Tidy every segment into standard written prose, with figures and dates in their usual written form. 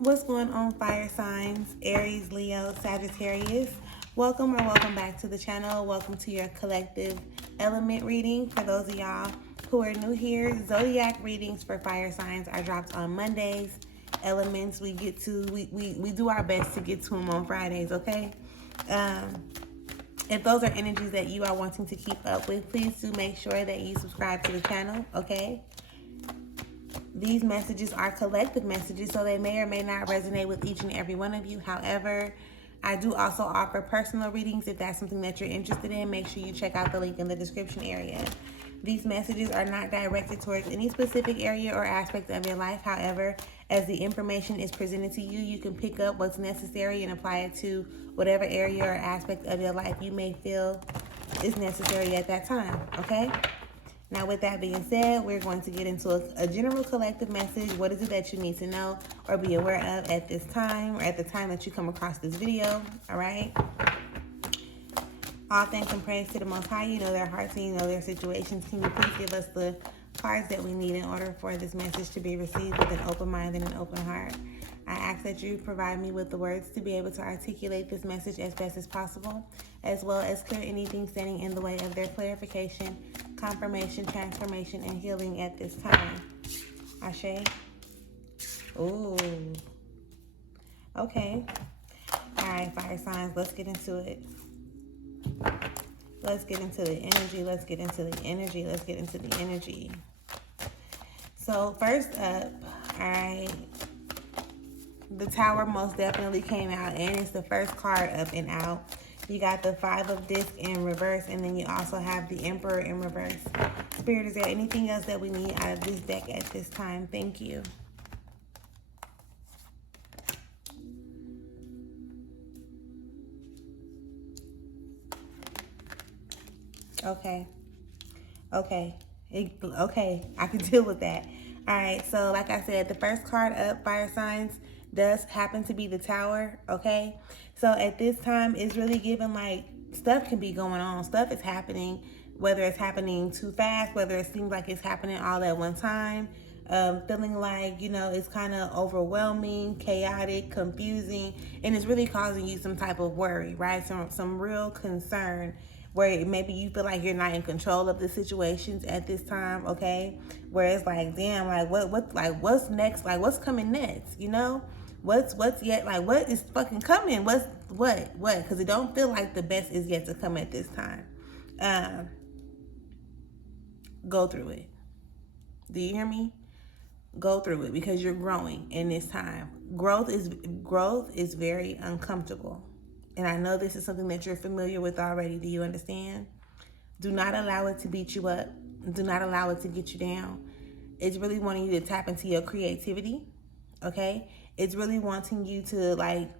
What's going on, fire signs, Aries, Leo, Sagittarius? Welcome or welcome back to the channel. Welcome to your collective element reading. For those of y'all who are new here, zodiac readings for fire signs are dropped on Mondays. Elements we do our best to get to them on Fridays, okay? If those are energies that you are wanting to keep up with, please do make sure that you subscribe to the channel, okay? These messages are collective messages, so they may or may not resonate with each and every one of you. However, I do also offer personal readings. If that's something that you're interested in, make sure you check out the link in the description area. These messages are not directed towards any specific area or aspect of your life. However, as the information is presented to you, you can pick up what's necessary and apply it to whatever area or aspect of your life you may feel is necessary at that time, okay? Now, with that being said, we're going to get into a general collective message. What is it that you need to know or be aware of at this time or at the time that you come across this video, all right? All thanks and praise to the Most High. You know their hearts and you know their situations. Can you please give us the cards that we need in order for this message to be received with an open mind and an open heart? I ask that you provide me with the words to be able to articulate this message as best as possible, as well as clear anything standing in the way of their clarification, confirmation, transformation, and healing at this time. Ashe. Ooh. Okay. All right, fire signs, let's get into it. Let's get into the energy. Let's get into the energy. Let's get into the energy. So first up, all right, the Tower most definitely came out, and it's the first card up and out. You got the Five of Discs in reverse, and then you also have the Emperor in reverse. Spirit, is there anything else that we need out of this deck at this time? Thank you. Okay. Okay, I can deal with that. All right, so like I said, the first card up, fire signs, does happen to be the Tower, okay? So at this time, it's really giving like stuff can be going on. Stuff is happening, whether it's happening too fast, whether it seems like it's happening all at one time, feeling like, you know, it's kind of overwhelming, chaotic, confusing, and it's really causing you some type of worry, right? Some real concern, where maybe you feel like you're not in control of the situations at this time, okay? Where it's like, damn, like what's next? Like what's coming next? You know, what's yet? Like what is fucking coming? What? Because it don't feel like the best is yet to come at this time. Go through it. Do you hear me? Go through it, because you're growing in this time. Growth is very uncomfortable. And I know this is something that you're familiar with already. Do you understand? Do not allow it to beat you up. Do not allow it to get you down. It's really wanting you to tap into your creativity, okay? It's really wanting you to, like,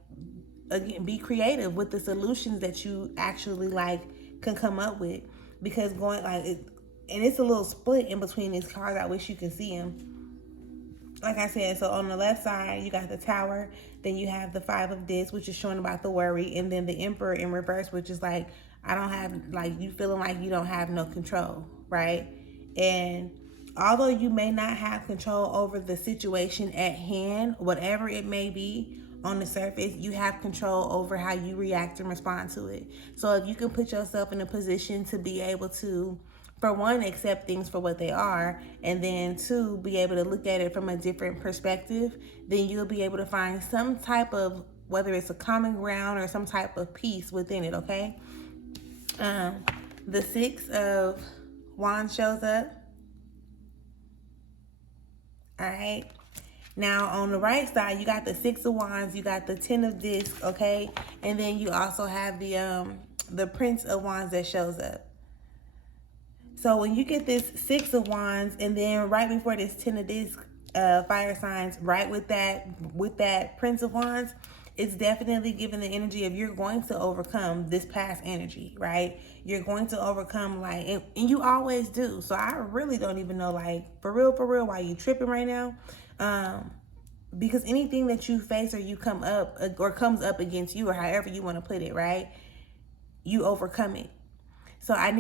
again, be creative with the solutions that you actually, like, can come up with. Because going, like, and it's a little split in between these cards. I wish you could see them. Like I said, so on the left side, you got the Tower. Then you have the Five of Discs, which is showing about the worry. And then the Emperor in reverse, which is like, I don't have, like, you feeling like you don't have no control, right? And although you may not have control over the situation at hand, whatever it may be on the surface, you have control over how you react and respond to it. So if you can put yourself in a position to be able to, for one, accept things for what they are, and then two, be able to look at it from a different perspective, then you'll be able to find some type of, whether it's a common ground or some type of peace within it, okay? The Six of Wands shows up. All right. Now, on the right side, you got the Six of Wands, you got the Ten of Discs, okay? And then you also have the Prince of Wands that shows up. So when you get this Six of Wands, and then right before this Ten of Discs, fire signs, right with that Prince of Wands, it's definitely giving the energy of you're going to overcome this past energy, right? You're going to overcome, like, and you always do. So I really don't even know, like, for real, why you tripping right now. Because anything that you face or you come up or comes up against you, or however you want to put it, right? You overcome it. So I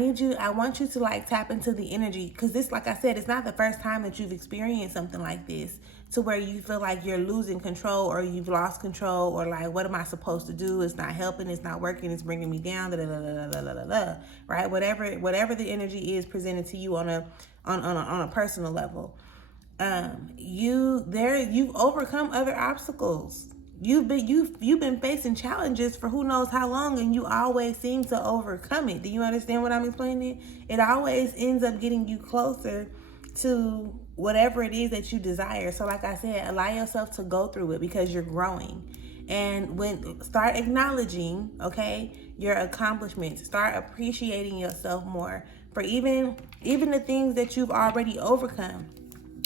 want you to like tap into the energy, because this, like I said, it's not the first time that you've experienced something like this to where you feel like you're losing control or you've lost control, or like, what am I supposed to do? It's not helping, it's not working, it's bringing me down, right? Whatever the energy is presented to you on a personal level. You've overcome other obstacles. You've been facing challenges for who knows how long, and you always seem to overcome it. Do you understand what I'm explaining? It always ends up getting you closer to whatever it is that you desire. So like I said, allow yourself to go through it, because you're growing. And start acknowledging, okay, your accomplishments. Start appreciating yourself more for even the things that you've already overcome.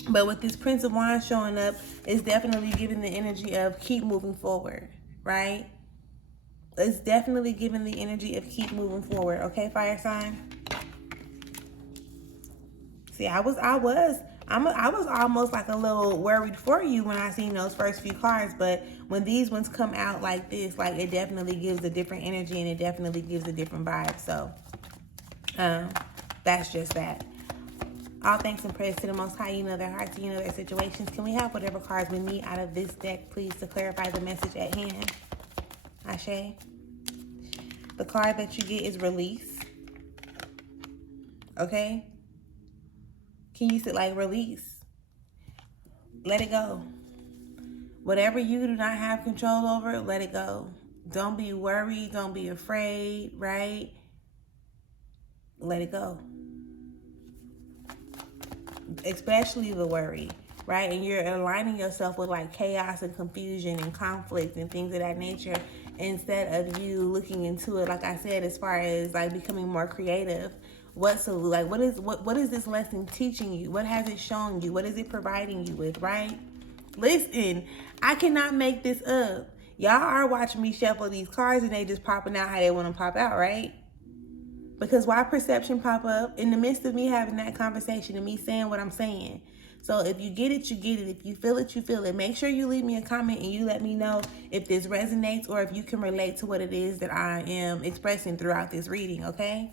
But with this Prince of Wands showing up, it's definitely giving the energy of keep moving forward, right? It's definitely giving the energy of keep moving forward, okay, fire sign? See, I was almost like a little worried for you when I seen those first few cards, but when these ones come out like this, like, it definitely gives a different energy and it definitely gives a different vibe. So, that's just that. All thanks and praise to the Most High. You know their hearts, you know their situations. Can we have whatever cards we need out of this deck, please, to clarify the message at hand? Ashe. The card that you get is release. Okay? Can you sit like release? Let it go. Whatever you do not have control over, let it go. Don't be worried. Don't be afraid, right? Let it go. Especially the worry, right? And you're aligning yourself with like chaos and confusion and conflict and things of that nature, instead of you looking into it, like I said, as far as like becoming more creative. What is this lesson teaching you? What has it shown you? What is it providing you with, right? Listen, I cannot make this up. Y'all are watching me shuffle these cards and they just popping out how they want to pop out, right? Because why perception pop up in the midst of me having that conversation and me saying what I'm saying? So if you get it, you get it. If you feel it, you feel it. Make sure you leave me a comment and you let me know if this resonates or if you can relate to what it is that I am expressing throughout this reading, okay?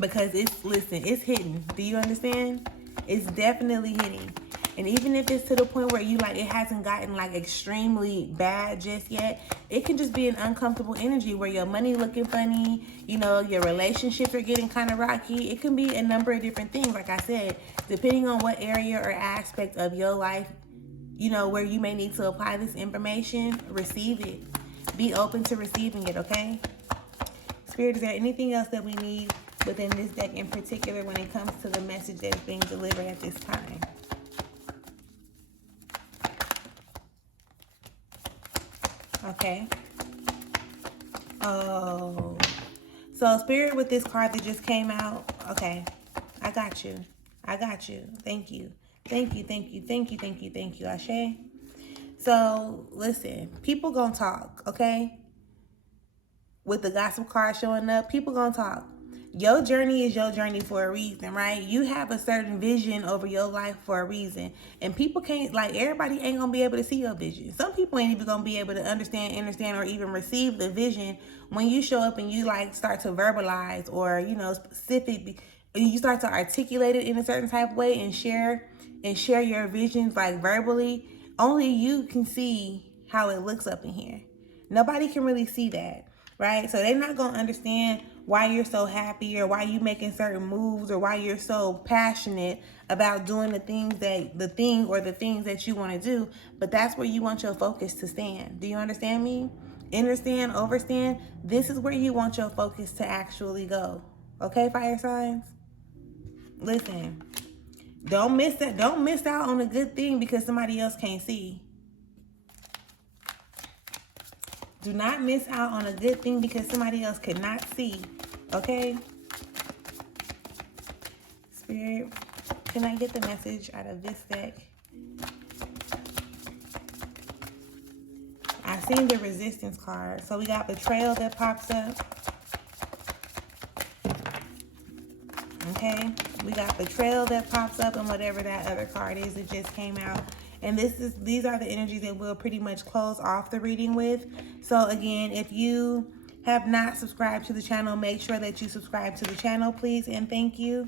Because it's hitting. Do you understand? It's definitely hitting. And even if it's to the point where you like, it hasn't gotten like extremely bad just yet, it can just be an uncomfortable energy where your money looking funny, you know, your relationships are getting kind of rocky. It can be a number of different things. Like I said, depending on what area or aspect of your life, you know, where you may need to apply this information, receive it. Be open to receiving it, okay? Spirit, is there anything else that we need within this deck in particular when it comes to the message that is being delivered at this time? Okay. Oh. So Spirit, with this card that just came out, okay. I got you. Thank you. Ashe. So, listen. People gonna talk, okay? With the gossip card showing up, people gonna talk. Your journey is your journey for a reason, right? You have a certain vision over your life for a reason. And people can't, like, everybody ain't gonna be able to see your vision. Some people ain't even gonna be able to understand, or even receive the vision when you show up and you, like, start to verbalize or, you know, you start to articulate it in a certain type of way and share your visions, like, verbally. Only you can see how it looks up in here. Nobody can really see that, right? So they're not gonna understand why you're so happy or why you're making certain moves or why you're so passionate about doing the things that you want to do. But that's where you want your focus to stand. Do you understand me? Understand, overstand. This is where you want your focus to actually go. Okay, fire signs? Listen, don't miss out on a good thing because somebody else can't see. Do not miss out on a good thing because somebody else cannot see, okay? Spirit, can I get the message out of this deck? I seen the resistance card. So we got betrayal that pops up. Okay? We got betrayal that pops up and whatever that other card is that just came out. And these are the energies that we'll pretty much close off the reading with. So again, if you have not subscribed to the channel, make sure that you subscribe to the channel, please, and thank you.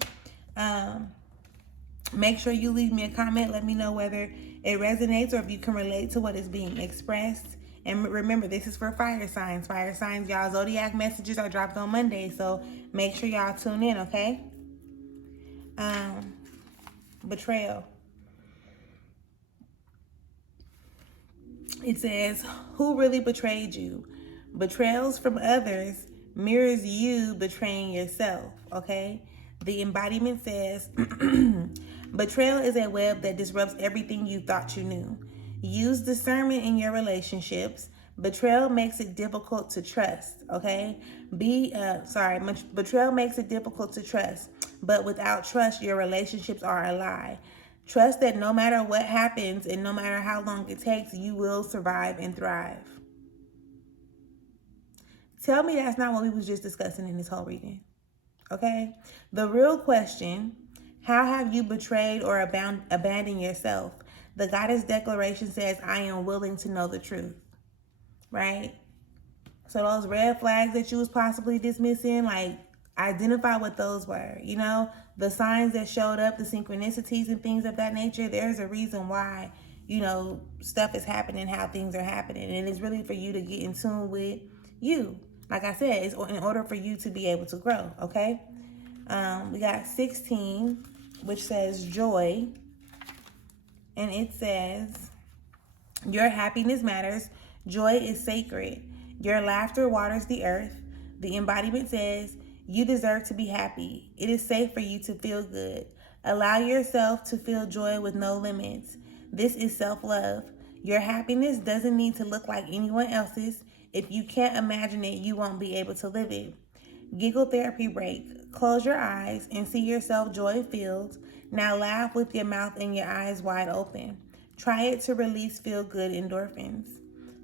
Make sure you leave me a comment. Let me know whether it resonates or if you can relate to what is being expressed. And remember, this is for fire signs. Fire signs, y'all, zodiac messages are dropped on Monday, so make sure y'all tune in, okay? Betrayal. It says, who really betrayed you? Betrayals from others mirrors you betraying yourself, okay? The embodiment says, betrayal is a web that disrupts everything you thought you knew. Use discernment in your relationships. Betrayal makes it difficult to trust, okay? Betrayal makes it difficult to trust, but without trust, your relationships are a lie. Trust that no matter what happens and no matter how long it takes, you will survive and thrive. Tell me that's not what we was just discussing in this whole reading, okay? The real question, how have you betrayed or abandoned yourself? The goddess declaration says, I am willing to know the truth, right? So those red flags that you was possibly dismissing, like, identify what those were. You know, the signs that showed up, the synchronicities and things of that nature, there's a reason why, you know, stuff is happening, how things are happening. And it's really for you to get in tune with you. Like I said, it's in order for you to be able to grow, okay? We got 16, which says joy. And it says, your happiness matters. Joy is sacred. Your laughter waters the earth. The embodiment says, you deserve to be happy. It is safe for you to feel good. Allow yourself to feel joy with no limits. This is self-love. Your happiness doesn't need to look like anyone else's. If you can't imagine it, you won't be able to live it. Giggle therapy break. Close your eyes and see yourself joy-filled. Now laugh with your mouth and your eyes wide open. Try it to release feel-good endorphins.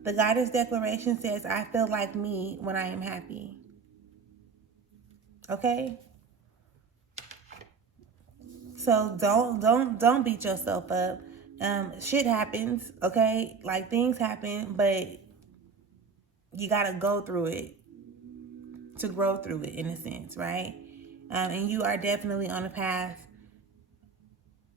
The goddess declaration says, I feel like me when I am happy. Okay? So don't beat yourself up. Shit happens, okay? Like, things happen, but you gotta go through it to grow through it, in a sense, right? And you are definitely on a path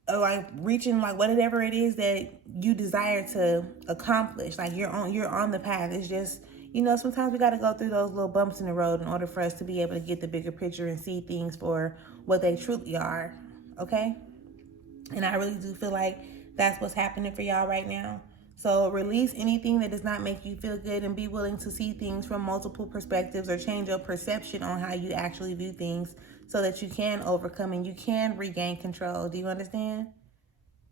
of, like, reaching, like, whatever it is that you desire to accomplish. Like, you're on the path. It's just, you know, sometimes we got to go through those little bumps in the road in order for us to be able to get the bigger picture and see things for what they truly are, okay? And I really do feel like that's what's happening for y'all right now. So release anything that does not make you feel good and be willing to see things from multiple perspectives or change your perception on how you actually view things so that you can overcome and you can regain control. Do you understand?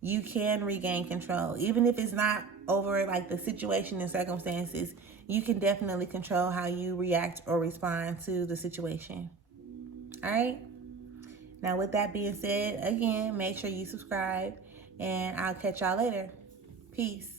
You can regain control. Even if it's not over, like, the situation and circumstances, you can definitely control how you react or respond to the situation. All right? Now, with that being said, again, make sure you subscribe, and I'll catch y'all later. Peace.